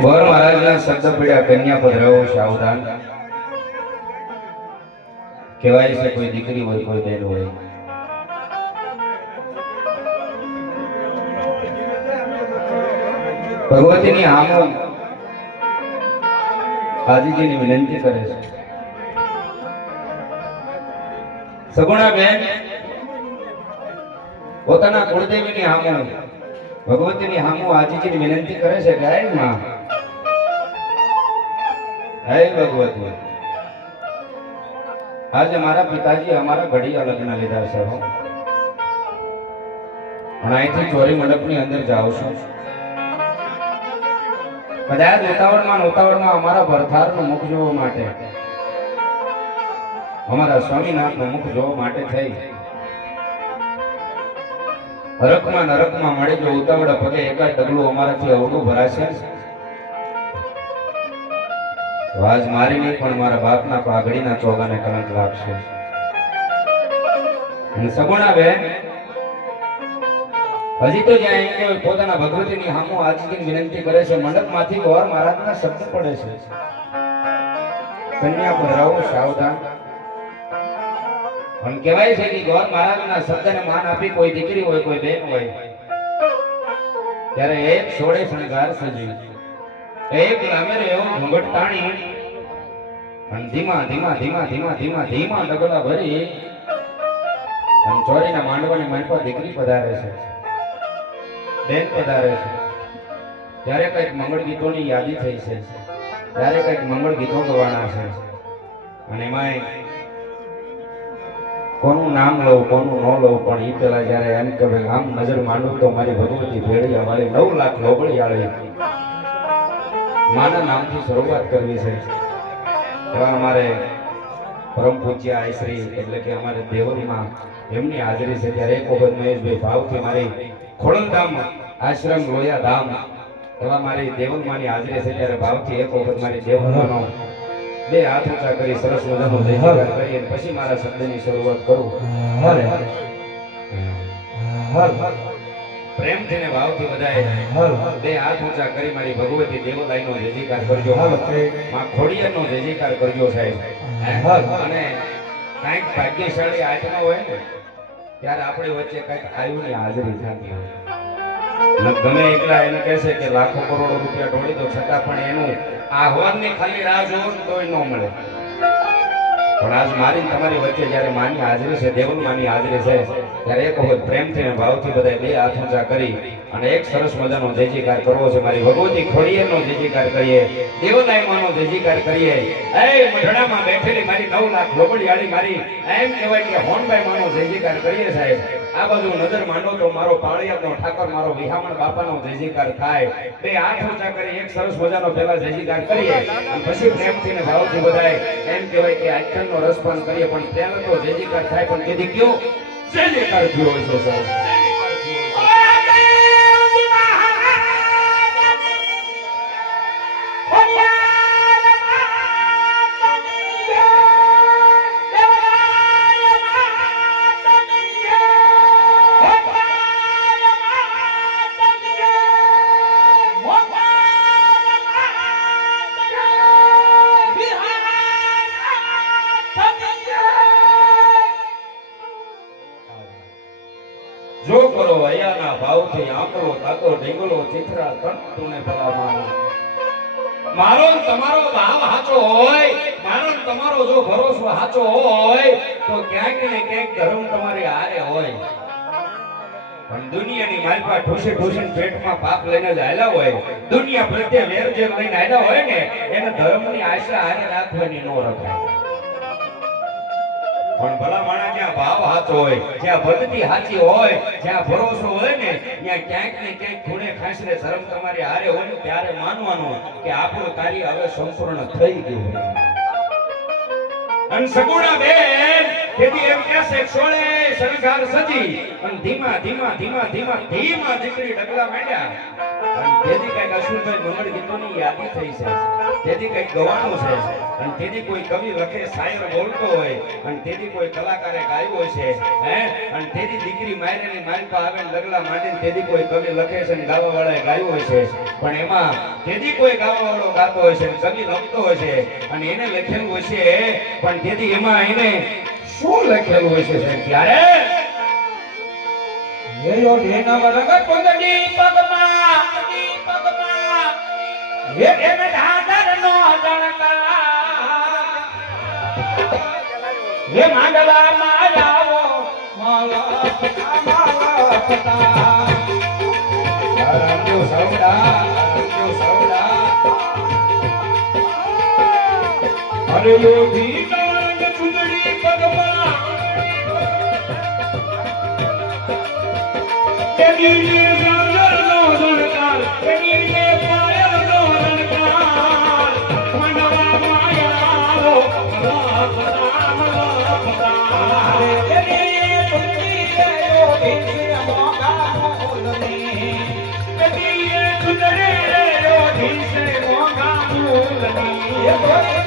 બોર મહારાજના શબ્દ પીડ્યા કન્યા પધરાવો સાવધાન કહેવાય છે કોઈ દીકરી હોય કોઈ બેન હોય ભગવતીની આમો હાજીજીની વિનંતી કરે છે સગુણા બેન પોતાના કુળદેવીની હામો ભગવતીની હામો હાજીજીની વિનંતી કરે છે કે હે માં હે ભગવતી આજે મારા પિતાજી અમારા ઘડિયા લગ્ન લીધા છે હું અહીંથી ચોરી મંડપની અંદર જાઉં છું કદાચ ઉતાવળમાં અમારા ભરથારનું મુખ જોવા માટે અમારા સ્વામીનાથનું મુખ જોવા માટે થઈ હરકમાં નરકમાં મળી જો ઉતાવળ પગે એકાદ ડગલું અમારાથી અવળું ભરાશે આજ મારી નહીં પણ મારા બાપના પાઘડીના ચોગાને કલંક લાગશે અને સગુણા બેન હજી તો જ્યાં એમ કે પોતાના ભગવતીની હામો હાજીની વિનંતી કરે છે મંડપમાંથી ગોર મહારાજના શબ્દ પડે છે કન્યા પધરાવો સાવધાન પણ કહેવાય છે કે ગોર મહારાજના શબ્દને માન આપી કોઈ દીકરી હોય કોઈ બેન હોય ત્યારે એક સોળે શણગાર સજી એક લામેરો એવો ઘૂંઘટ તાણી અને ધીમા ધીમા ધીમા ધીમા ધીમા ધીમા ડગલા ભરી અને ચોરીના માંડવાની માંડવા દીકરી પધારે છે બેન પધારે છે ત્યારે કઈક મંગળ ગીતોની યાદી થઈ છે ત્યારે કઈક મંગળ ગીતો ગવાના છે અને એમાં કોનું નામ લઉં કોનું ન લઉં પણ એ પેલા જયારે એમ કે આમ નજર માંડું તો મારી ભગવતી ભેળી અમારી 9 લાખ લોબળી આળી માના નામથી શરૂઆત કરવી છે એવા અમારે પરમ પૂજ્ય આશ્રી એટલે કે અમારે દેવલમાં એમની હાજરી છે ત્યારે એક વખત મહેશભાઈ ભાવથી મારી ખોડલધામ આશ્રમ લોયા ધામ એવા મારી દેવલમાની હાજરી છે ત્યારે ભાવથી એક વખત મારી દેવલમાનો બે હાથ ઊંચા કરી સરસ મજાનો જયકાર કરી અને પછી મારા શબ્દની શરૂઆત કરું હરે હર પ્રેમથી ને ભાવથી બધાએ બે હાથ ઊંચા કરી મારી ભગવતી દેવલાઈનો જયકાર કરજો માં ખોડિયારનો જયકાર કરજો સાહેબ અને કાંઈક ભાગ્યશાળી આત્મા હોય ને ત્યારે આપણી વચ્ચે કંઈક આયુની હાજરી થતી હોય ગમે એટલા એને કહેશે કે લાખો કરોડો રૂપિયા ઢોળી દો છતાં પણ એનું આહવાનની ખાલી રાહ જોવો તોય ન મળે પણ આજ મારી તમારી વચ્ચે જ્યારે માની હાજરી છે દેવલ માની હાજરી છે ત્યારે એક વખત પ્રેમથી અને ભાવથી બધા બે હાથ ઊંચા કરી અને એક સરસ મજાનો જયકાર કરવો છે મારી ભગવતી ખોડિયારનો જયકાર કરીએ દેવલાઈમાનો જયકાર કરીએ એ મઢડામાં બેઠેલી મારી 9 લાખ લોબડિયાળી મારી એમ કહેવાય કે હોનભાઈ માનો જયકાર કરીએ સાહેબ આ બાજુ નજર માંડો તો મારો પાળિયાનો ઠાકર મારો વિહામણ બાપાનો જયકાર થાય બે હાથ ઊંચા કરી એક સરસ મજાનો પહેલા જયકાર કરીએ અને પછી પ્રેમથી ને ભાવથી બધાય એમ કહેવાય કે આખ્યાનનો રસપાન કરીએ પણ પહેલા તો જયકાર થાય પણ કીધી કયો જયકાર થયો હોય છે સાહેબ જો કરો અયાના ભાવથી આંકડો તાતો ઢીંગલો ચિત્રા તને ભલા માનો મારો તમારો ભાવ સાચો હોય મારો તમારો જો ભરોસો સાચો હોય તો ક્યાંક ને ક્યાંક ધર્મ તમારી હારે હોય પણ દુનિયાની માલપા ઠોસે ઠોસે પેટમાં પાપ લઈને જ આયલા હોય દુનિયા પ્રત્યે વેર જે લઈને આયલા હોય ને એને ધર્મની આશા હારે રાખવાની ન રખાય પણ ભલા માણા જ્યાં ભાવ હાચો હોય જ્યાં ભક્તિ સાચી હોય જ્યાં ભરોસો હોય ને ત્યાં ક્યાંક ને ક્યાંક ખૂણે ખાસરે ધર્મ તમારી હારે હોય ને ત્યારે માનવાનું કે આપણું કાર્ય હવે સંપૂર્ણ થઈ ગયું અને સગુણા બેન તેથી એમ કહે છે સોળે શણગાર સજી અને ધીમા ધીમા ધીમા ધીમા ધીમા દીકરી ડગલા માંડ્યા અને તેથી કઈક અશ્વિનભાઈ મંગળ ગીતોની યાદી થઈ છે તેથી કઈક ગવાનું છે અને તેથી કોઈ કવિ લખે શાયર બોલતો હોય અને તેથી કોઈ કલાકારે ગાયું હશે હે અને તેથી દીકરી માયરેની માલપા આવે ને ડગલા માંડીને તેથી કોઈ કવિ લખે છે અને ગાવા વાળાએ ગાયું હોય છે પણ એમાં તેથી કોઈ ગાવા વાળો ગાતો હોય છે કવિ લખતો હોય છે અને એને લખેલું હોય છે પણ તેથી એમાં એને શું લખેલું હોય છે સાહેબ ત્યારે યો ઢેના વરગ કોંદડી પગમાં હે એમે ધાદર નો જણકાર હે માંડલા માયાવો માલા પતા રામદેવ સૌડા અરે યો ઢીના વરગ ચુંદડી પગમાં કેની ધાદર નો જણકાર કેની પાયલ નો જણકાર માંડલા માયાવો માલા પતા કેની ચુંદડી યો ઢીના મોગા મોલની કેની ચુંદડી યો ઢીના મોગા મોલની એ બોલે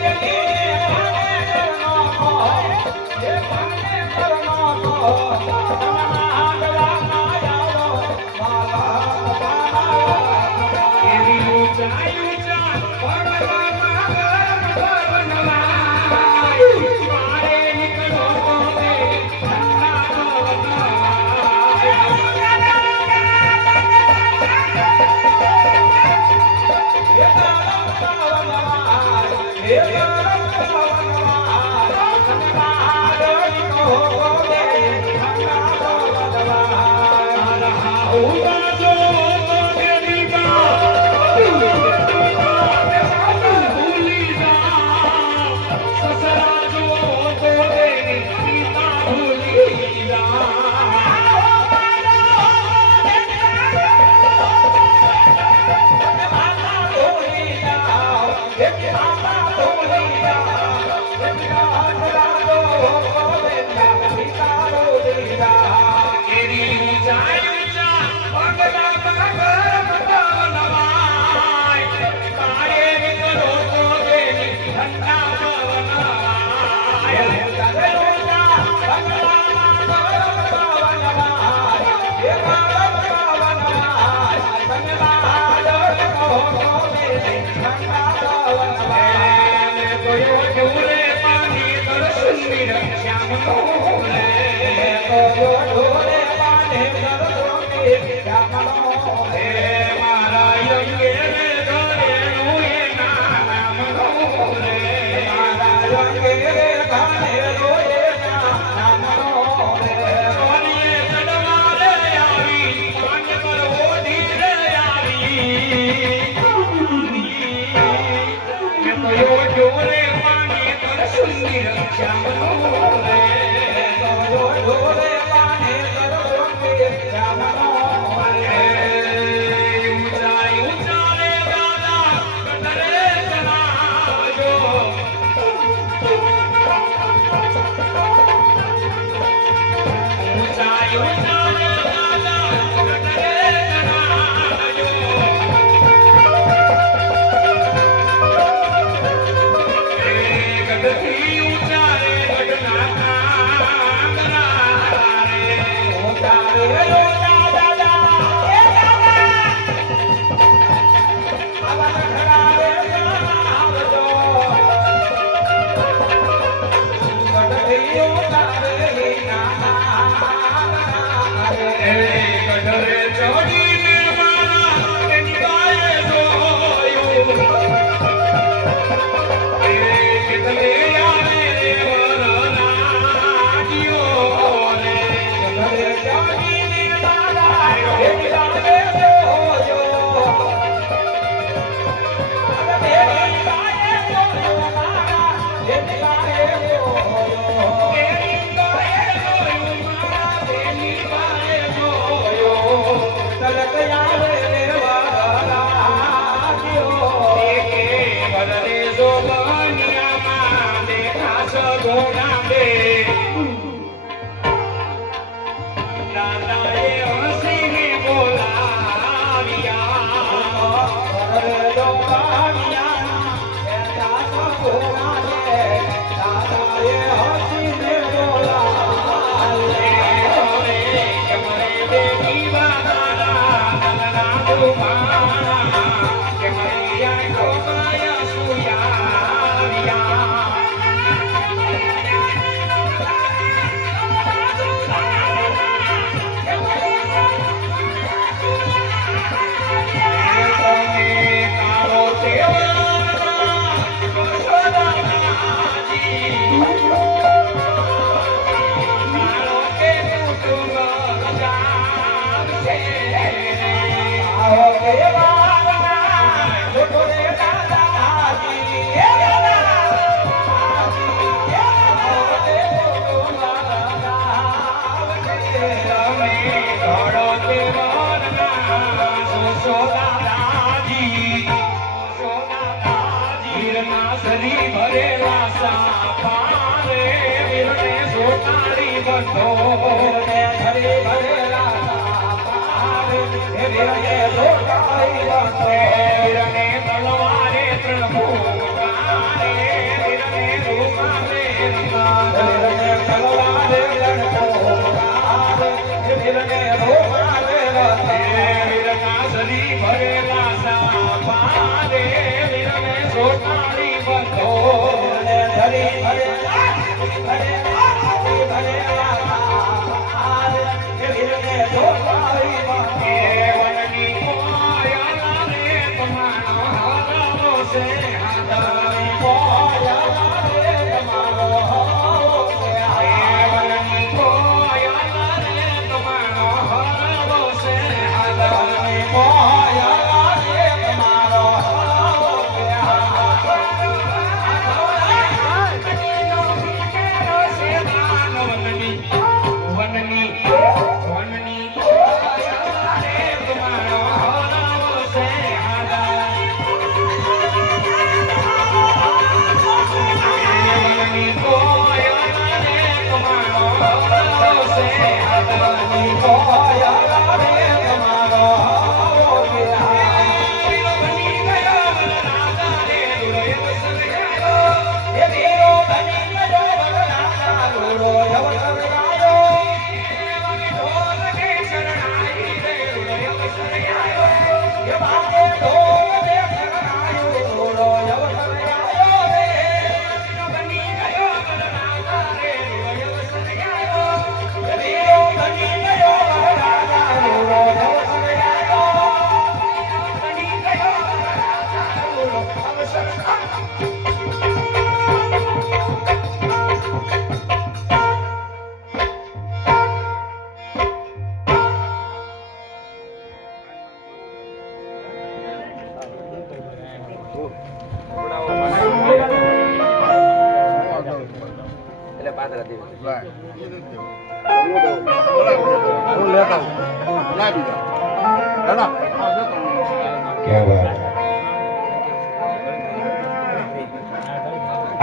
क्या बात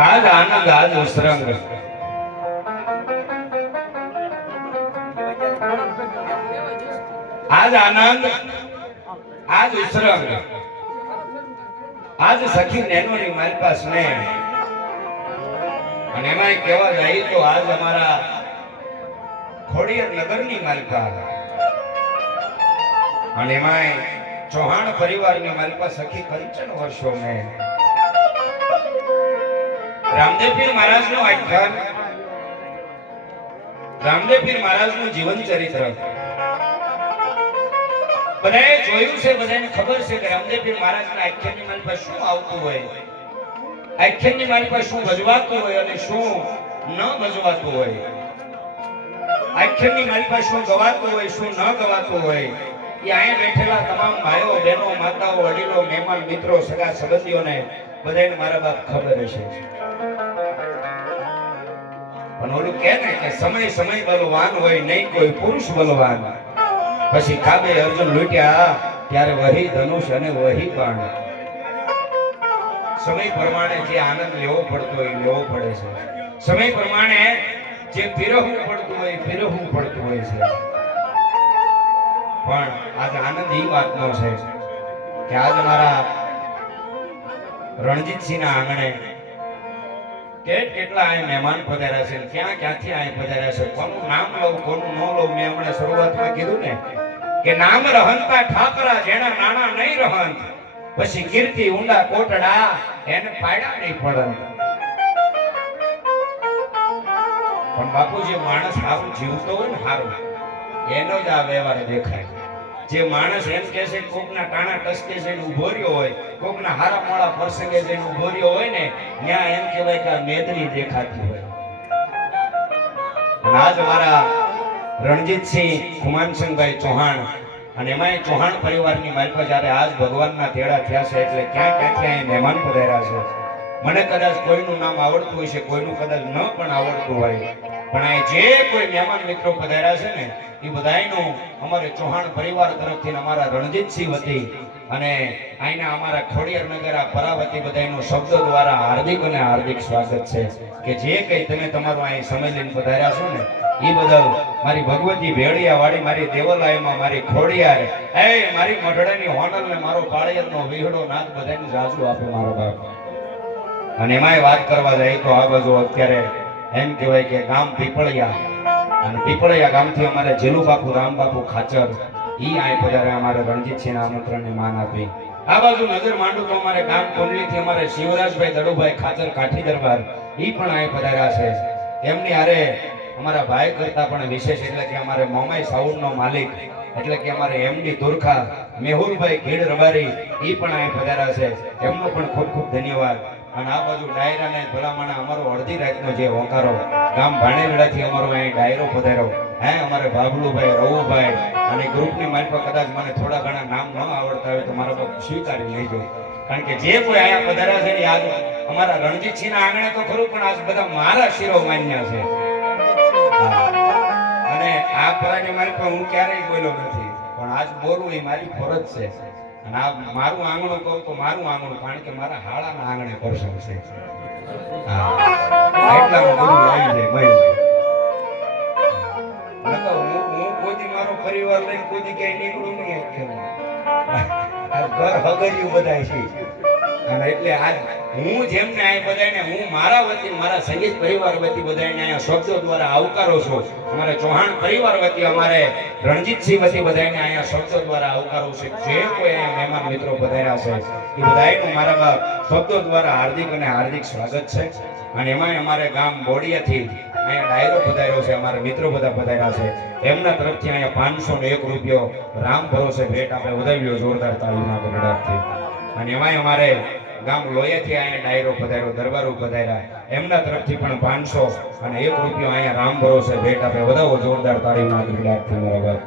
आज आनंद आज उसरंग आज आनंद आज उसरंग आज सखी नैनोनी माરી પાસે ને અને એમાં કહેવા જાય તો આજ અમારા ખોડિયાર નગરની માલિકા અને એમાં चौहान परिवार में हमारे पास सखी कंचन वर्षों में रामदेव पीर महाराज नो आख्यान रामदेव पीर महाराज નું જીવન ચરિત્ર બધાએ જોયું છે બધાને ખબર છે કે રામદેવ પીર મહારાજના આખ્યાનની મારી પાસે શું આવતું હોય આખ્યાનની મારી પાસે શું ભજવાતું હોય અને શું ન ભજવાતું હોય આખ્યાનની મારી પાસે શું ગવાતું હોય શું ન ગવાતું હોય ये आए बैठेला तमाम भाइयों बहनों माताओं वडीलों मेहमान मित्रों सगा संबंधीओं ने बधाने मारा बाप खबर है पण ओलू कहे ने कि समय समय बलवान होय नहीं कोई पुरुष बलवान પછી કાબે અર્જુન લૂટ્યા ત્યારે વહી ધનુષ અને વહી બાણ સમય પ્રમાણે જે આનંદ લેવો પડતો હોય લેવો પડે છે સમય પ્રમાણે જે પીરહવું પડતું હોય પીરહવું પડતું હોય છે પણ આજ આનંદ એ વાતનો છે કે આજ અમારા રણજીતસિંહના આંગણે કેટલા અહીં મહેમાન પધાર્યા છે, ક્યાં ક્યાંથી અહીં પધાર્યા છે, કોનું નામ લઉં કોનું ન લઉં. મેં હમણાં શરૂઆતમાં કીધું ને કે નામ રહંતા ઠાકરા જેના નાના નહીં રહંત, પછી કીર્તિ ઊંડા કોટડા એને પાડ્યા નહીં પડન. પણ બાપુ જે માણસ સારું જીવતો હોય ને સારું, એનો જ આ વ્યવહાર દેખાય. જે માણસ એમ કહે છે કોકના ટાણા ટસકે જઈને ઉભો રહ્યો હોય, કોકના હારા મોળા પ્રસંગે જઈને ઉભો રહ્યો હોય ને, ત્યાં એમ કહેવાય કે આ મેદની દેખાતી હોય. અને આજ મારા રણજીતસિંહ ખુમાનસિંહભાઈ ચૌહાણ અને એમાંય ચૌહાણ પરિવારની માલપા જ્યારે આજ ભગવાનના તેડા થયા છે, એટલે ક્યાં ક્યાંથી અહીં મહેમાન પધાર્યા છે. મને કદાચ કોઈનું નામ આવડતું હોય છે, કોઈનું કદાચ ન પણ આવડતું હોય, પણ અહીં જે કોઈ મહેમાન મિત્રો પધાર્યા છે ને, એ બધાયનું અમારે ચૌહાણ પરિવાર તરફથી અમારા રણજીતસિંહ વતી અને અહીંના અમારા ખોડિયાર નગર પરાવતી બધાયનો શબ્દો દ્વારા હાર્દિક અને હાર્દિક સ્વાગત છે. કે જે કંઈ તમે તમારું અહીં સમય લઈને પધાર્યા છો ને, એ બદલ મારી ભગવતી ભેળિયા વાળી મારી દેવલાયમાં મારી ખોડિયાર એ મારી મઢડાની હોનલ ને મારો પાળિયારનો વિહડો નાથ બધાને જાજુ આપે મારો બાપ. અને એમાંય વાત કરવા જાય તો આ બાજુ અત્યારે એમ કહેવાય કે ગામ પીપળિયા, અને પીપળિયા ગામથી અમારે જેલુ બાપુ રામબાપુ ખાચર ઈ અહીં પધારે અમારે રણજીતસિંહના આમંત્રણને માન આપી. આ બાજુ નજર માંડું તો અમારે ગામ કોંડલીથી અમારે શિવરાજભાઈ દડુભાઈ ખાચર કાઠી દરબાર ઈ પણ અહીં પધાર્યા છે. એમની હારે અમારા ભાઈ કરતા પણ વિશેષ એટલે કે અમારે મોમાઈ સાઉન્ડનો માલિક એટલે કે અમારે એમડી દુરખા મેહુલભાઈ ઘીડ રબારી ઈ પણ અહીં પધાર્યા છે. એમનો પણ ખૂબ ખૂબ ધન્યવાદ. અને આ બાજુ ડાયરા ને ભલામણા અમારો અડધી રાતનો જે હોંકારો ગામ ભાણેવડાથી અમારો અહીં ડાયરો પધાર્યો હે અમારે બાબલુભાઈ રવુભાઈ અને ગ્રુપની માલપા કદાચ મને થોડા ઘણા નામ ન આવડતા હોય તો મારા બાપ સ્વીકારી લેજો. કારણ કે જે કોઈ અહીંયા પધાર્યા છે ને આજ અમારા રણજીતસિંહના આંગણે તો ખરું, પણ આજ બધા મારા શિરો માન્ય છે. અને આ પરાની માલપા હું ક્યારેય બોલ્યો નથી, પણ આજ બોલવું એ મારી ફરજ છે. અને આ મારું આંગણું કહું તો મારું આંગણું, કારણ કે મારા હાળાના આંગણે પ્રસંગ છે. એટલામાં બધું આવી જાય મળી. હું કોઈ મારો પરિવાર લઈને કોઈ ક્યાંય નીકળું નહીં. ઘર હગર્યું બધા છે. અને એટલે આજ હું જેમને અહીં બધાને હું મારા વતી મારા સંગીત પરિવાર વતી બધાને અહીંયા શબ્દો દ્વારા આવકારો છું. અમારે ચૌહાણ પરિવાર વતી અમારે રણજીતસિંહ વતી બધાને અહીંયા શબ્દો દ્વારા આવકારો છે. જે કોઈ અહીંયા મહેમાન મિત્રો પધાર્યા છે એ બધાયનું મારા શબ્દો દ્વારા હાર્દિક અને હાર્દિક સ્વાગત છે. અને એમાં અમારે ગામ બોડિયાથી અહીંયા ડાયરો પધાર્યો છે, અમારા મિત્રો બધા પધાર્યા છે. એમના તરફથી અહીંયા 501 રૂપિયો રામ ભરોસે ભેટ આપણે વધાવ્યો જોરદાર તાળીના ગગડાટથી. અને એમાંય અમારે ગામ લોયાથી અહીંયા ડાયરો પધાર્યો, દરબારો પધાર્યા, એમના તરફથી પણ 500 અને 1 રૂપિયો અહીંયા રામ ભરોસે ભેટ આપણે વધાવો જોરદાર તાળીના ગગડાટથી મારા બાપ.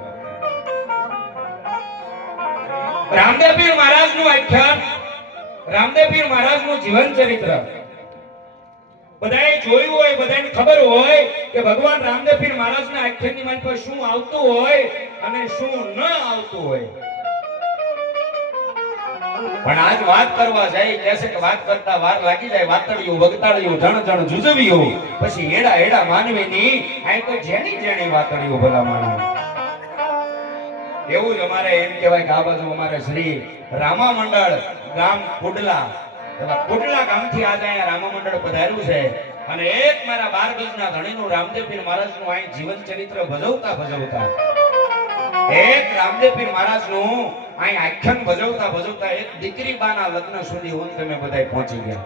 રામદેવ પીર મહારાજનું આખ્યાન, રામદેવ પીર મહારાજનું જીવન ચરિત્ર બધાએ જોયું હોય, બધાને ખબર હોય કે ભગવાન રામદેવ પીર મહારાજના આખ્યાનની મારી પર શું આવતું હોય અને શું ન આવતું હોય. પણ આજ વાત કરવા જાય કહેશે કે વાત કરતા વાર લાગી જાય, વાતળિયું વગતાળિયું જણ જણ જુજવ્યું, પછી હેડા હેડા માનવીની આ તો જેણી જેણી વાતળિયું ભલા માનવ. એવું જ અમારે એમ કહેવાય કે આ બાજુ અમારે શ્રી રામા મંડળ ગામ કુડલા, કુડલા ગામથી આજે અહીંયા રામા મંડળ પધાર્યું છે. અને એક મારા 12 ગજના ધણીનું રામદેવ પીર મહારાજનું અહીં જીવન ચરિત્ર ભજવતા એક રામદેવ પીર મહારાજનું અહીં આખ્યાન ભજવતા એક દીકરી બાના લગ્ન સુધી હું તમે બધા પહોંચી ગયા.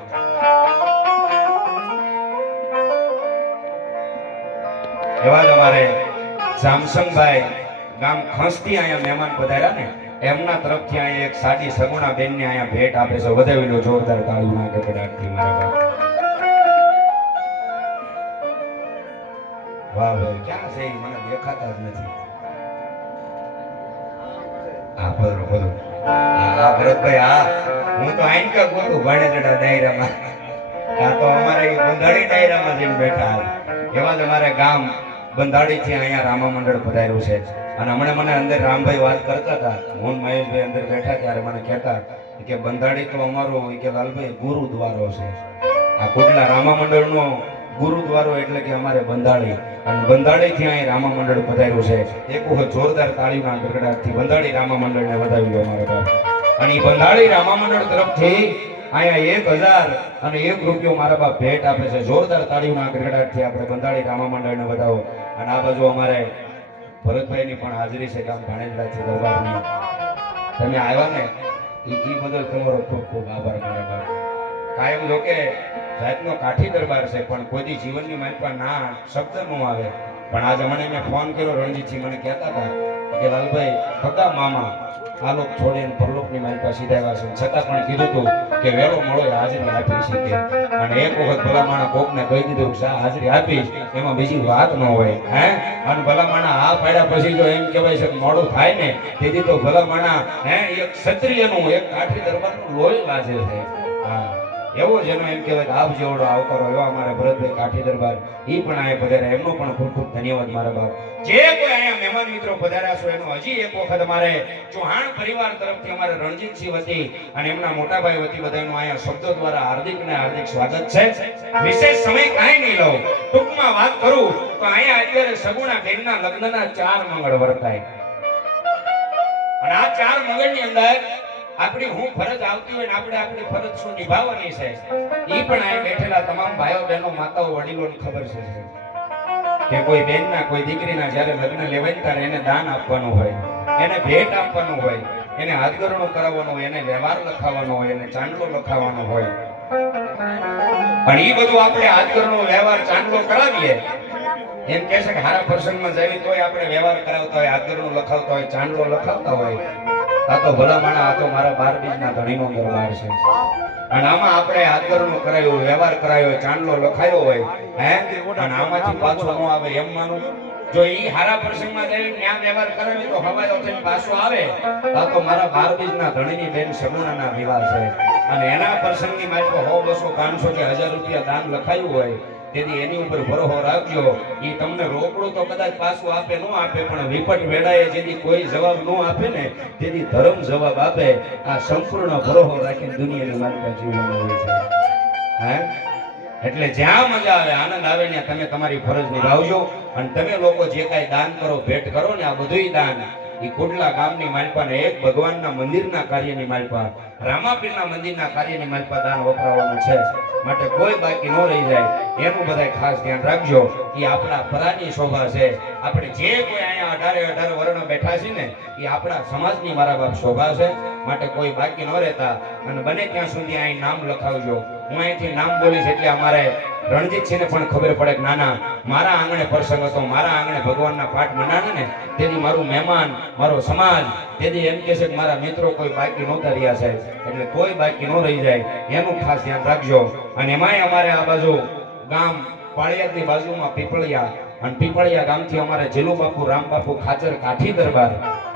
એવા જ અમારે જામસંગભાઈ ગામ ખંસથી અહીંયા મહેમાન પધાર્યા ને, એમના તરફથી અહીંયા એક સાદી સગુણા બેનને અહીંયા ભેટ આપે છે. વધાવેલો જોરદાર તાળીના ગગડાટથી મારા બાપ. વાહ ભાઈ ક્યાં છે મને દેખાતા જ નથી. આ ભરો ભરો આ ભરતભાઈ, આ હું તો આઈન કા ગોતું ભાણેજડા ડાયરામાં, આ તો અમારે બંધાળી ડાયરામાં જઈને બેઠા. એવા જ અમારે ગામ બંધાળીથી અહીંયા રામા મંડળ પધાર્યું છે. અને હમણાં મને અંદર રામભાઈ વાત કરતા હતા, હું મહેશભાઈ અંદર બેઠા ત્યારે મને કહેતા કે બંધાળી તો અમારો કે લાલભાઈ ગુરુદ્વારો છે. આ કુડલા રામા મંડળનો ગુરુદ્વારો એટલે કે અમારે બંધાળી, અને બંધાળીથી અહીં રામા મંડળ પધાર્યું છે. એક વખત જોરદાર તાળીના ગગડાટથી બંધાળી રામા મંડળને વધાવી લો મારા બાપ. અને એ બંધાળી રામા મંડળ તરફથી અહીંયા 1001 મારા બાપ ભેટ આપે છે. જોરદાર તાળીઓના ગડગડાટથી આપણે બંધાળી રામા મંડળને વધાવો. અને આ બાજુ અમારે ભરતભાઈની પણ હાજરી છે ગામ ભાણેજલાથી દરબારની. તમે આવ્યા ને ઈ બદલ તમારો ખૂબ ખૂબ આભાર મારા બાપ. કાયમ જો કે જાતનો કાઠી દરબાર છે પણ કોઈ જીવનની માલપા ના શબ્દ ન આવે. પણ આજે મને મેં ફોન કર્યો, રણજીતજી મને કહેતા હતા કે લાલભાઈ ખગા મામા આ લોક છોડીને પરલોકની માલપા સીધા આવ્યા છે, છતાં પણ કીધું હતું કે વેલો મળો હાજરી આપી શકે. અને એક વખત ભલામાણા કોકને કહી દીધું કે હાજરી આપીશ, એમાં બીજી વાત ન હોય. અને ભલામાણા આ પાડ્યા પછી જો એમ કહેવાય છે કે મોડું થાય ને તેથી તો ભલામાણા એક ક્ષત્રિયનું એક કાઠી દરબારનું લોહી લાજે છે. હા, એવો જેનો એમ કહેવાય કે આપ જેવડો આવકારો એવો અમારા ભરતભાઈ કાઠી દરબાર ઈ પણ અહીંયા પધાર્યા, એમનો પણ ખૂબ ખૂબ ધન્યવાદ મારા બાપ. જે કોઈ અહીંયા મહેમાન મિત્રો પધાર્યા છો એનો હજી એક વખત અમારે ચૌહાણ પરિવાર તરફથી અમારે રણજીતસિંહ વતી અને એમના મોટાભાઈ વતી બધાનું અહીંયા શબ્દો દ્વારા હાર્દિક ને હાર્દિક સ્વાગત છે. વિશેષ સમય કાંઈ નહીં લઉં, ટૂંકમાં વાત કરું તો અહીંયા અત્યારે સગુણા બેનના લગ્નના 4 મંગળ વર્તાય. અને આ 4 મંગળની અંદર આપણી હું ફરજ આવતી હોય ને આપણે આપણી ફરજ શું નિભાવવાની છે ઈ પણ અહીં બેઠેલા તમામ ભાઈઓ બહેનો માતાઓ વડીલોને ખબર છે કે કોઈ બેનના કોઈ દીકરીના જ્યારે લગ્ન લેવાય ત્યારે એને દાન આપવાનું હોય, એને ભેટ આપવાનું હોય, એને હાથગરણું કરાવવાનું હોય, એને વ્યવહાર લખાવવાનો હોય, એને ચાંદલો લખાવવાનો હોય. પણ ઈ બધું આપણે હાથગરણો વ્યવહાર ચાંદલો કરાવીએ એમ કહે છે કે હારા પ્રસંગમાં જઈએ તોય આપણે વ્યવહાર કરાવતા હોય, હાથગરણું લખાવતા હોય, ચાંદલો લખાવતા હોય. આ તો ભલામણા આ તો મારા 12 બીજના ધણીનો દરબાર છે. અને આમાં આપણે હાથગરણું કરાયો, વ્યવહાર કરાયો, ચાંદલો લખાયો હોય અને આમાંથી પાછો ન આવે એમ માનું. જો ઈ હારા પ્રસંગમાં જઈને ત્યાં વ્યવહાર કરાવી તો હવાયો થઈને પાછો આવે. આ તો મારા 12 બીજના ધણીની બેન સગુણાના વિવાહ છે અને એના પ્રસંગની મારી 100, 200, 500 કે 1000 રૂપિયા દાન લખાયું હોય તેથી એની ઉપર ભરોસો રાખજો. ઈ તમને રોકડું તો કદાચ પાછું આપે ન આપે પણ વિપટ વેળાએ જેથી કોઈ જવાબ ન આપે ને તેથી ધર્મ જવાબ આપે. આ સંપૂર્ણ ભરોસો રાખીને દુનિયાની માલિકા જીવવાનું હોય છે. એટલે જ્યાં મજા આવે આનંદ આવે ને તમે તમારી ફરજ નિભાવજો. અને તમે લોકો જે કાંઈ દાન કરો ભેટ કરો ને આ બધુંય દાન ઈ કુડલા ગામની માલપા ને એક ભગવાનના મંદિરના કાર્યની માલપા, રામાપીરના મંદિરના કાર્યની માલપા દાન વપરાવાનું છે. માટે કોઈ બાકી ન રહી જાય એનું બધાય ખાસ ધ્યાન રાખજો. એ આપણા પરાની શોભા છે. આપણે જે કોઈ અહીંયા 18 વર્ણ બેઠા છે ને એ આપણા સમાજની મારા બાપ શોભા છે. માટે કોઈ બાકી ન રહેતા અને બને ત્યાં સુધી અહીં નામ લખાવજો. હું અહીંથી નામ બોલીશ એટલે અમારે રણજીતસિંહને પણ ખબર પડે કે નાના મારા આંગણે પ્રસંગ હતો, મારા આંગણે ભગવાનના પાઠ મનાને ને તેથી મારું મહેમાન, મારો સમાજ તેથી એમ કહે છે કે મારા મિત્રો કોઈ બાકી નહોતા રહ્યા છે. એટલે કોઈ બાકી ન રહી જાય એનું ખાસ ધ્યાન રાખજો. અને એમાંય અમારે આ બાજુ ગામ પાળિયાદની બાજુમાં પીપળિયા અને પીપળિયા ગામથી અમારે જેલુબાપુ રામબાપુ ખાચર કાઠી દરબાર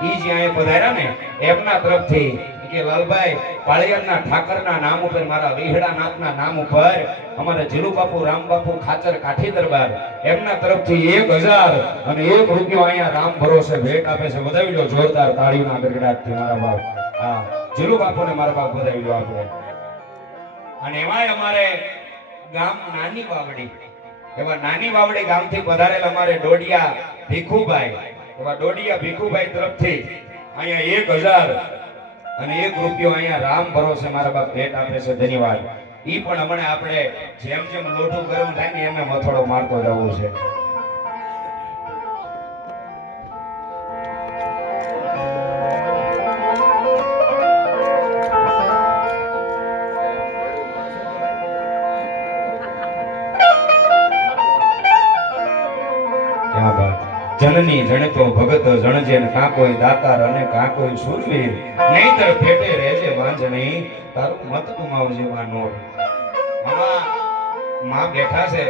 ઈ જે અહીંયા પધાર્યા ને એમના તરફથી કે લાલભાઈ પાળિયાદના ઠાકરના નામ ઉપર મારા વિહડાનાથના નામ ઉપર અમારે જેલુબાપુ રામબાપુ ખાચર કાઠી દરબાર એમના તરફથી 1001 રૂપિયો અહીંયા રામ ભરોસે ભેટ આપે છે. વધાવી લો જોરદાર તાળીઓના ગડગડાટથી મારા બાપ. હા, જેલુબાપુને મારા બાપ વધાવી લો આપણે. અને એમાંય અમારે ગામ નાની વાવડી એવા નાની વાવડી ગામથી પધારેલ અમારે ડોડિયા ભીખુભાઈ એવા ડોડિયા ભીખુભાઈ તરફથી અહીંયા 1001 રૂપિયો અહીંયા રામ ભરોસે મારા બાપ ભેટ આપે છે. ધન્યવાદ. ઈ પણ હમણાં આપણે જેમ જેમ લોઢું ગરમ થાય ને એમ મથોડો મારતો જવું છે. જનની જણતો ભગત જણજે ને કાં કોઈ દાતાર અને કાં કોઈ સુરવીર નહીતર ફેટે રહેજે વાંજણી તારું મત ગુમાવજે વાનોર. આમાં માં બેઠા છે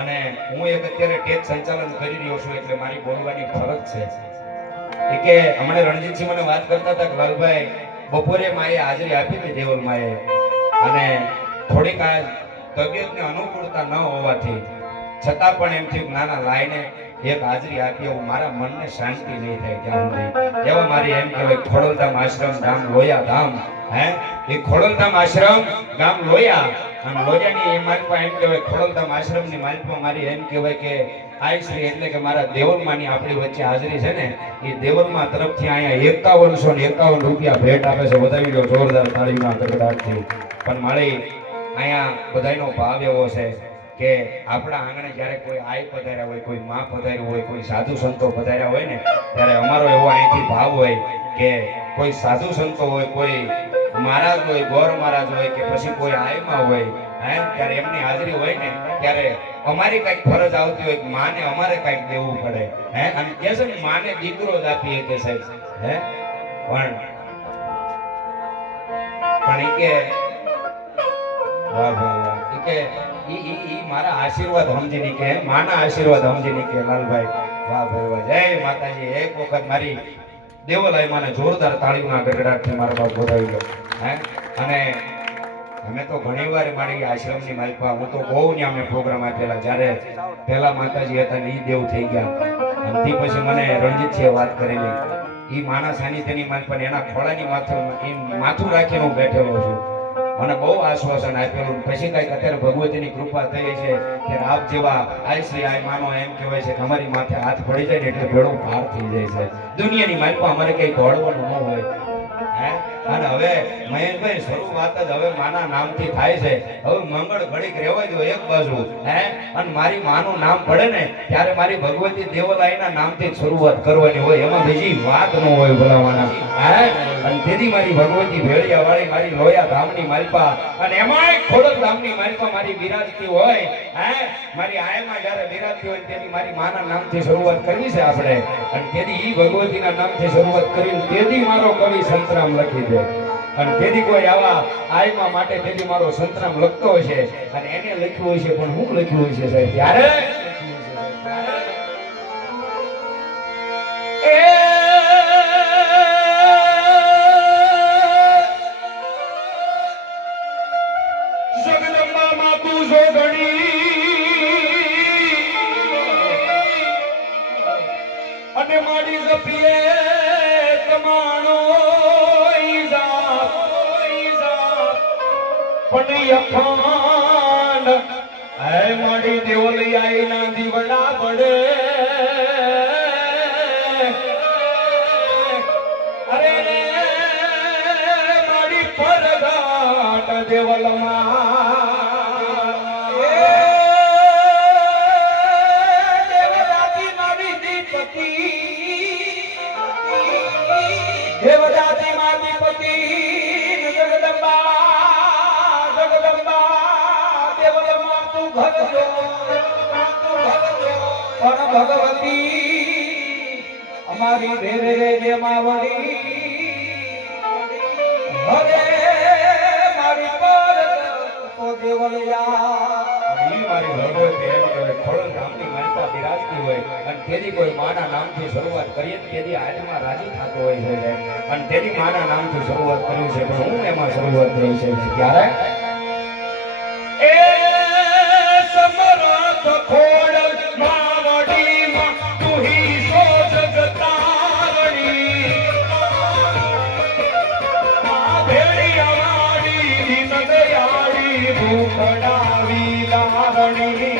અને હું એક અત્યારે ટેજ સંચાલન કરી રહ્યો છું એટલે મારી બોલવાની ફરજ છે. એ કે હમણાં રણજીતસિંહ મને વાત કરતા હતા કે લાલભાઈ બપોરે માએ હાજરી આપી હતી દેવલ માએ અને થોડીક આ તબિયતને અનુકૂળતા ન હોવાથી છતાં પણ એમ થયું નાના લાઈને એક હાજરી આપી એવું મારા મનને શાંતિ નહીં થાય ત્યાં સુધી એવા મારી એમ કહેવાય ખોડલધામ આશ્રમ ગામ લોયા ધામ એ ખોડલધામ આશ્રમ ગામ લોયા અને લોયાની એ માલપા એમ કહેવાય ખોડલધામ આશ્રમની માલપા મારી એમ કહેવાય કે આઈશ્રી એટલે કે મારા દેવલમાની આપણી વચ્ચે હાજરી છે ને એ દેવલમા તરફથી અહીંયા 5151 રૂપિયા ભેટ આપે છે. વધાવી લો જોરદાર તાળીના ગડગડાટથી. પણ માળી અહીંયા બધાયનો ભાવ એવો છે કે આપણા આંગણે જ્યારે કોઈ આઈ પધાર્યા હોય, કોઈ માં પધાર્યું હોય, કોઈ સાધુ સંતો પધાર્યા હોય ને, ત્યારે અમારો એવો અહીંથી ભાવ હોય કે કોઈ સાધુ સંતો હોય, કોઈ મહારાજ હોય, ગોર મહારાજ હોય કે પછી કોઈ આઈમાં હોય, ત્યારે એમની હાજરી હોય ને ત્યારે અમારી કઈક ફરજ આવતી હોય, માને અમારે કઈક દેવું પડે. અને કે છે ને માને દીકરો જ આપીએ કે સાહેબ, પણ ઈ કે વાહ વાહ વાહ, ઈ કે ઈ મારા આશીર્વાદ સમજીને કે માના આશીર્વાદ સમજીને કે લાલભાઈ વાહ ભાઈ વાહ, જય માતાજી. એક વખત મારી દેવલાઈ માને જોરદાર તાળીઓના ગડગડાટથી મારો બાપ બોલાવી લો. અને અમે તો ઘણીવાર મારી આશ્રમની માલિકા, હું તો બહુ ને અમે પ્રોગ્રામ આપેલા, જ્યારે પહેલા માતાજી હતા ને ઈ દેવ થઈ ગયા, અને તે પછી મને રણજીત છે વાત કરેલી, ઈ માના સાનિધ્યની માલિકા એના ખોળાની માથું રાખીને હું બેઠેલો છું. મને બહુ આશ્વાસન આપેલું. પછી કઈક અત્યારે ભગવતીની કૃપા થઈ છે ત્યારે આપ જેવા આઈસી આઈ માનો એમ કહેવાય છે કે અમારી માથે હાથ પડી જાય ને એટલે ભેળો પાર થઈ જાય છે. દુનિયાની માલિકા અમારે કઈ દોડવાનું ન હોય. અને હવે મહેશભાઈ શરૂઆત જ હવે માના નામથી થાય છે. હવે મંગળ ઘડીક રહેવા દો એક બાજુ, અને મારી માનું નામ પડે ને ત્યારે મારી ભગવતી દેવલાઈના નામથી શરૂઆત કરવાની હોય, એમાં બીજી વાત ન હોય ભલાવાના. અને તેથી મારી ભગવતી ભેળિયા વાળી મારી લોયા ધામની માલિકા, અને એમાંય ખોડલ ધામની માલિકા મારી બિરાજતી હોય, મારી આયમાં જ્યારે બિરાજતી હોય તેથી મારી માના નામથી શરૂઆત કરવી છે આપણે. અને તેથી ઈ ભગવતીના નામથી શરૂઆત કરી, તેથી મારો કવિ સંતરામ લખી દે. અને તેથી કોઈ આવા આયમાં માટે તેથી મારો સંતરામ લખતો હોય છે, અને એને લખ્યું હોય છે, પણ હું લખ્યું હોય છે સાહેબ ત્યારે જગદંબામાં તું જો અને મારી જપીએ તમારો પણ અખાંડ હે મારી દેવલિયાઈ ના દીવડા પડે. અરે રે મારી પરગાટ દેવલમાં દેવદાતી માતી પતિ જગદંબા દેવલમાં તું ભગજો પણ ભગવતી અમારી ભેરે રે માવડી હરે મારી પર તો દેવલિયા મારી ભગવતી એમ કહેવાય ખોડલ ધામની માલિકા બિરાજતી હોય, અને તેથી કોઈ માના નામથી શરૂઆત કરીએ તેથી આત્મા રાજી થતો હોય છે, અને તેથી માના નામથી શરૂઆત કર્યું છે. પણ હું એમાં શરૂઆત કરી છે ત્યારે એ સમરથ ખોડલ માવડીમાં તુહી સો જગતારણી આ ભેળિયા વાળી દીન દયાળી ભૂખડાવી લારણી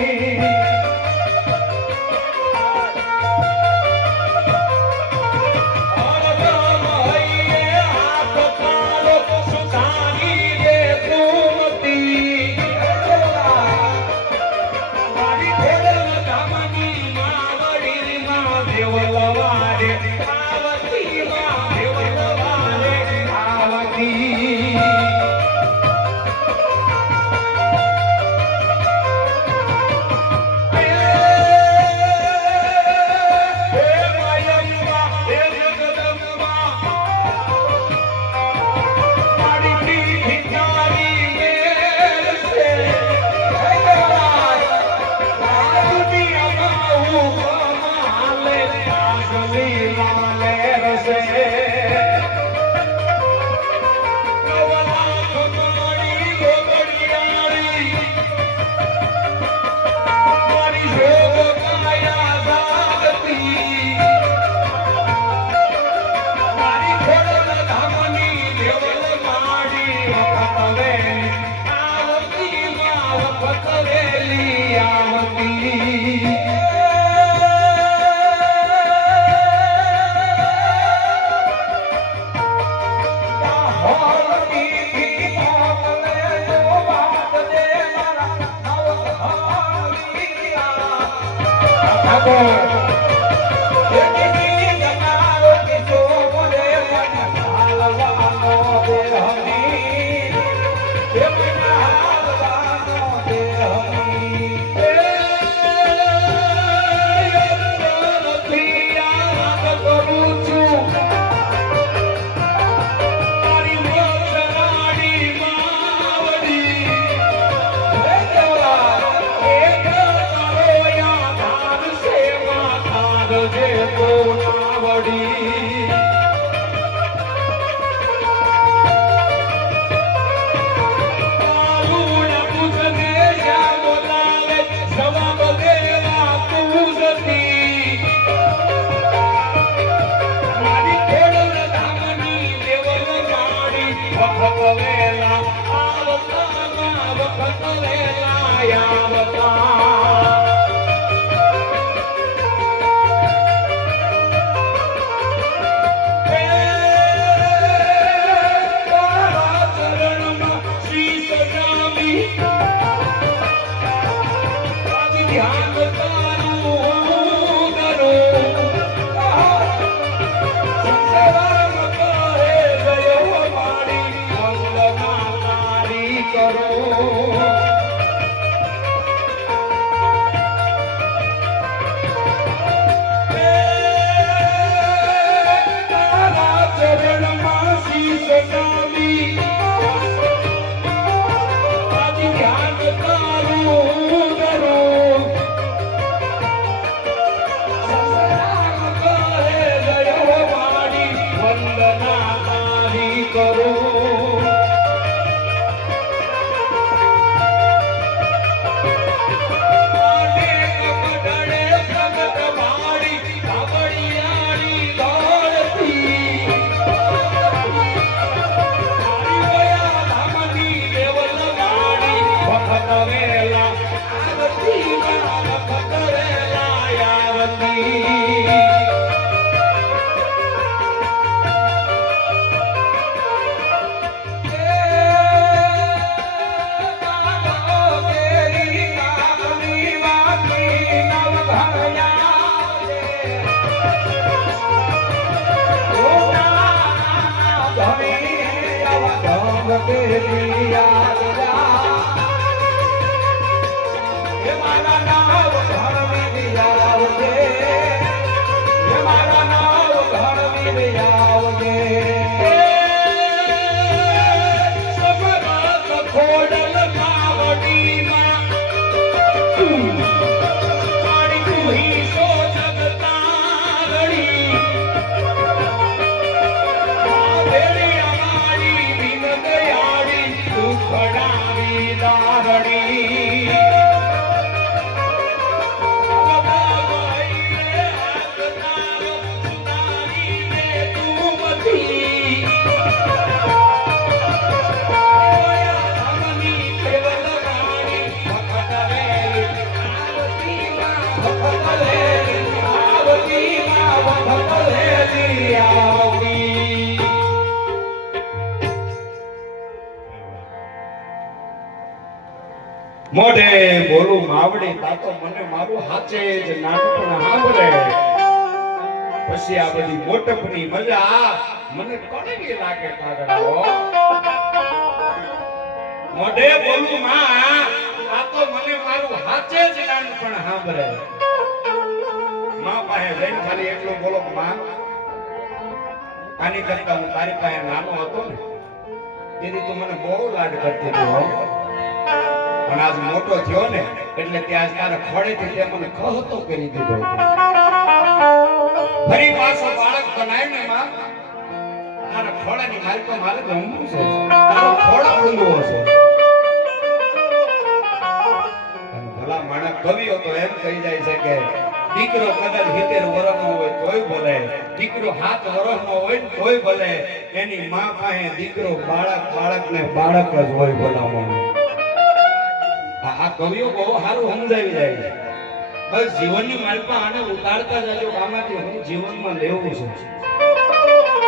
મોઢે બોલું માવડી તાતો મને મારું હાચે જ નાનપણ સાંભળે પછી આ બધી મોટપની મજા મને કડવી લાગે કાગડાઓ મોઢે બોલું માં તાતો મને મારું હાચે જ નાનપણ સાંભળે માં પાસે જઈને ખાલી એટલું બોલો માં આની કરતા હું તારી પાસે નાનો હતો ને તેથી તું મને બહુ લાડ કરતી હતી પણ આજ મોટો થયો ને એટલે ત્યાં તારા ખોડેથી તે મને ખહતો કરી દીધો ફરી પાછો બાળક બનાય ને માં તારા ખોડાની મારી તો મારે જમવું છે તારો ખોડા ઊંધો છે ભલા માણસ કવિઓ તો એમ કહી જાય છે કે દીકરો કદાચ 70 વર્ષનો હોય તોય બોલે દીકરો 7 વર્ષનો હોય તોય બોલે એની માં પાસે દીકરો બાળકને બાળક જ હોય બોલાવવાનું આ કવિઓ બહુ સારું સમજાવી જાય છે બસ જીવનની માલપા આને ઉતારતા જજો આમાંથી હું જીવનમાં લેવું છે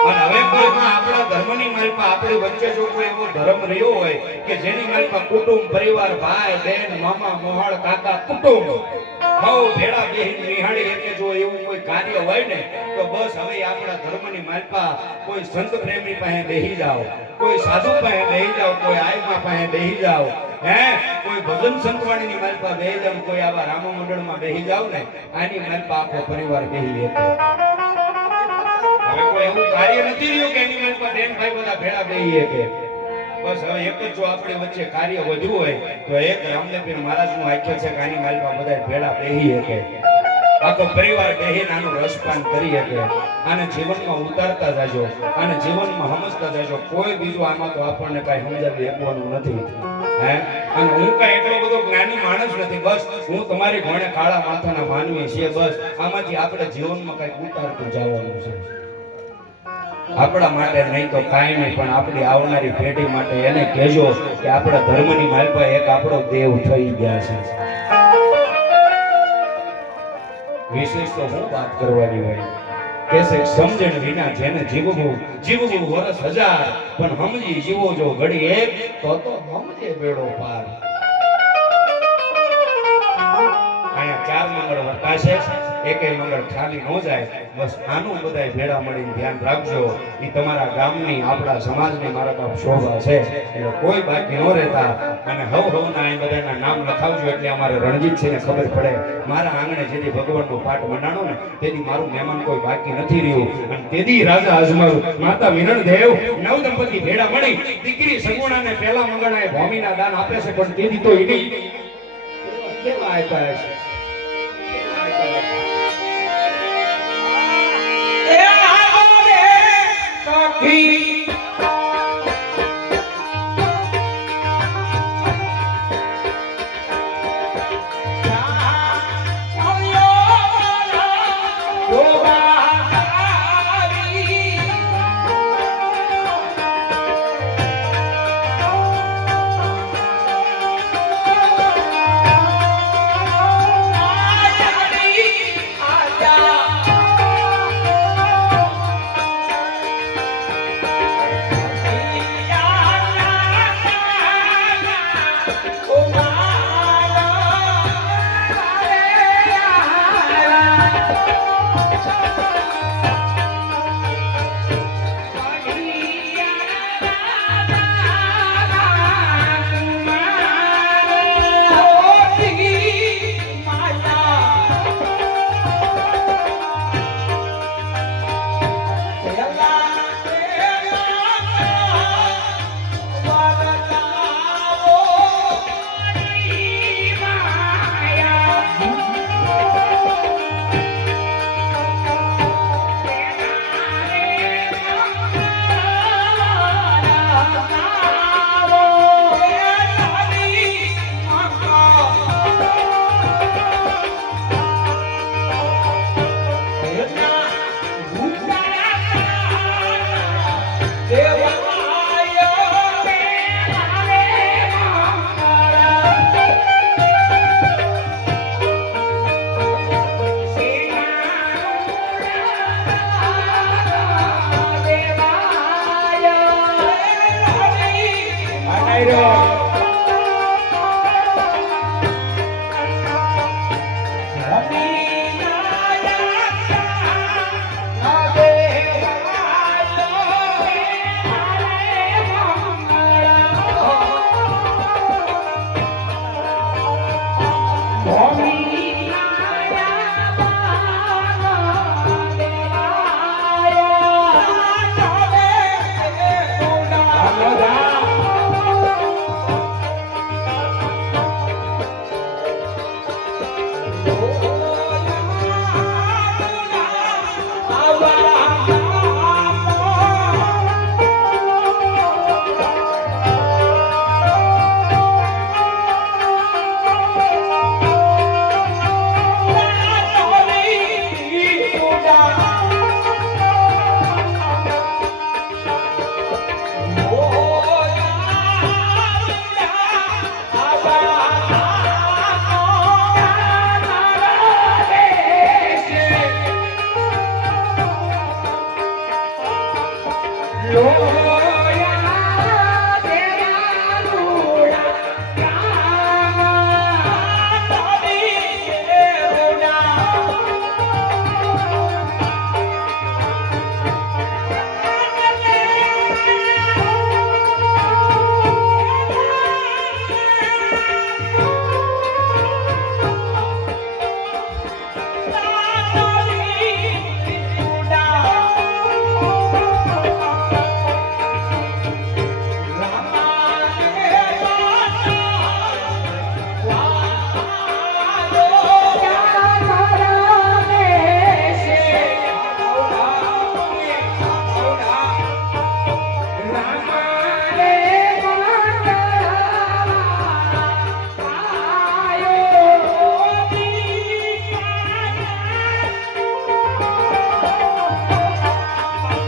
અને હવે કોઈમાં આપણા ધર્મની માલપા આપણી વચ્ચે જો કોઈ એવો ધર્મ રહ્યો હોય કે જેની માલપા કુટુંબ પરિવાર ભાઈ બહેન મામા મોહાળ કાકા કુટુંબ હઉ ભેળા બેહીને નિહાળી એટલે જો એવું કોઈ કાર્ય હોય ને તો બસ હવે આપણા ધર્મની માલપા કોઈ સંત પ્રેમી પાસે બેહી જાઓ, કોઈ સાધુ પાસે બેહી જાઓ, કોઈ આયમા પાસે બેહી જાઓ, હે કોઈ ભજન સંતવાણીની માલપા બેહી જાઓ, કોઈ આવા રામ મંડળમાં બેહી જાઓ ને આની માલપા આખો પરિવાર બેહી શકે. હવે કોઈ એવું કાર્ય નથી રહ્યું કે એની માલપા બેન ભાઈ બધા ભેળા બેહી શકે. બસ હવે એક જ જો આપણી વચ્ચે કાર્ય વધ્યું હોય તો એક રામદેવપીર મહારાજનું આખ્ય છે કે આની માલપા બધા ભેળા બેહી શકે, આખો પરિવાર બેહીને આનું રસપાન કરી શકે, આને જીવનમાં ઉતારતા જાજો, આને જીવનમાં સમજતા જાજો. કોઈ બીજું આમાં તો આપણને કાંઈ સમજાવી શકવાનું નથી. હે અને હું કાંઈ એટલો બધો જ્ઞાની માણસ નથી. બસ હું તમારી ઘોડે કાળા માથાના માનવી છીએ. બસ આમાંથી આપણે જીવનમાં કાંઈક ઉતારતું જવાનું છે. આપણા માટે નહીં તો કાંઈ નહીં, પણ આપણી આવનારી પેઢી માટે એને કહેજો કે આપણા ધર્મની માલપા એક આપણો દેવ થઈ ગયા છે. વિશેષ તો હું વાત કરવાની હોય કે સમજણ વિના જેને જીવવું વર્ષ 1000, પણ સમજી જીવો જો ઘડી એક તો સમજે બેડો પાર. અહીંયા 4 મંગળ વર્તાશે, એકેય મંગળ ખાલી ન જાય. બસ આનું બધાય ભેળા મળીને ધ્યાન રાખજો. એ તમારા ગામની આપણા સમાજની મારા બાપ શોભા છે, એટલે કોઈ બાકી ન રહેતા. અને હવના અહીં બધાના નામ લખાવજો એટલે અમારે રણજીતસિંહને ખબર પડે મારા આંગણે જેથી ભગવાનનો પાઠ મંડાણો ને તેથી મારું મહેમાન કોઈ બાકી નથી રહ્યું. અને તેથી રાજા અજમલ માતા વિનળ દેવ નવ દંપતી ભેળા મળી દીકરી સગુણાને પહેલા મંગળાએ ભૂમિના દાન આપે છે, પણ તેથી તો એની કેવા આપ્યા છે. He